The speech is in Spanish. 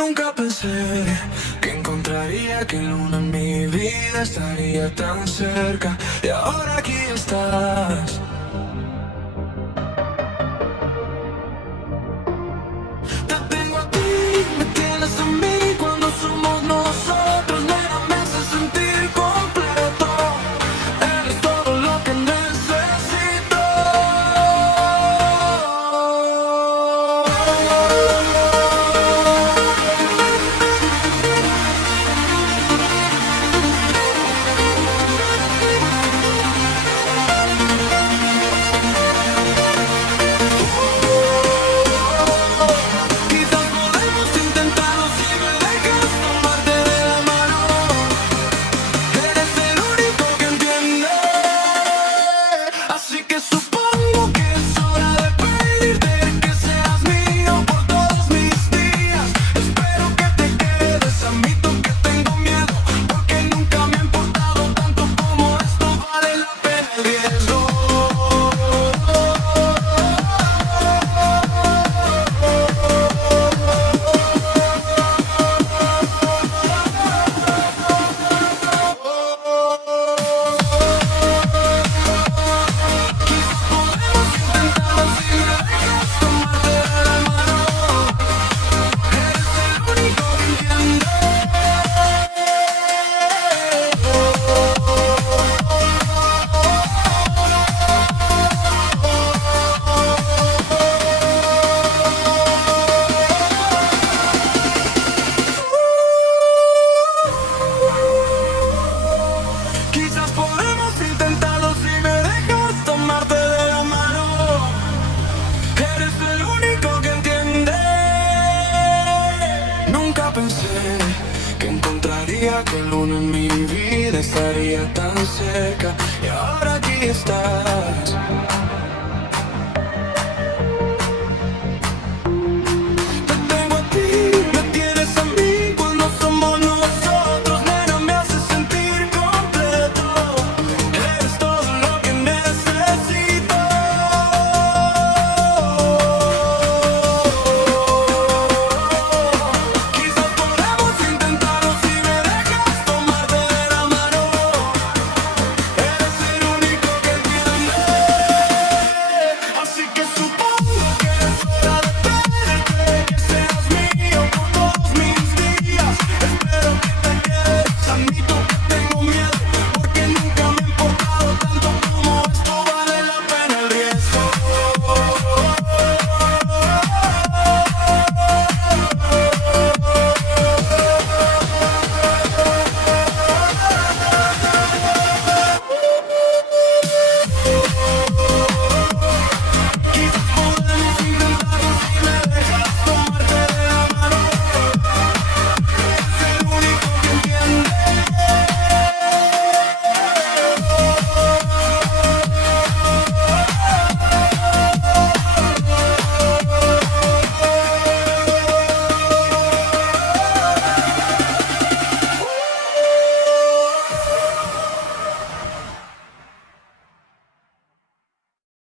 Nunca pensé que encontraría que luna en mi vida estaría tan cerca, y ahora aquí estás. Te tengo a ti, me tienes a mí. Cuando somos nosotros, nena, me hace sentir completo. Eres todo lo que necesito. Quizás podemos intentarlo si me dejas tomarte de la mano. Eres el único que entiende. Así que supongo que es hora de pedirte que seas mío por todos mis días. Espero que te quedes, admito que tengo miedo, porque nunca me ha importado tanto como esto. Vale la pena el riesgo. Quizás podemos intentarlo si me dejas tomarte de la mano. Eres el único que entiende. Nunca pensé que encontraría que luna en mi vida estaría tan cerca, y ahora aquí estás.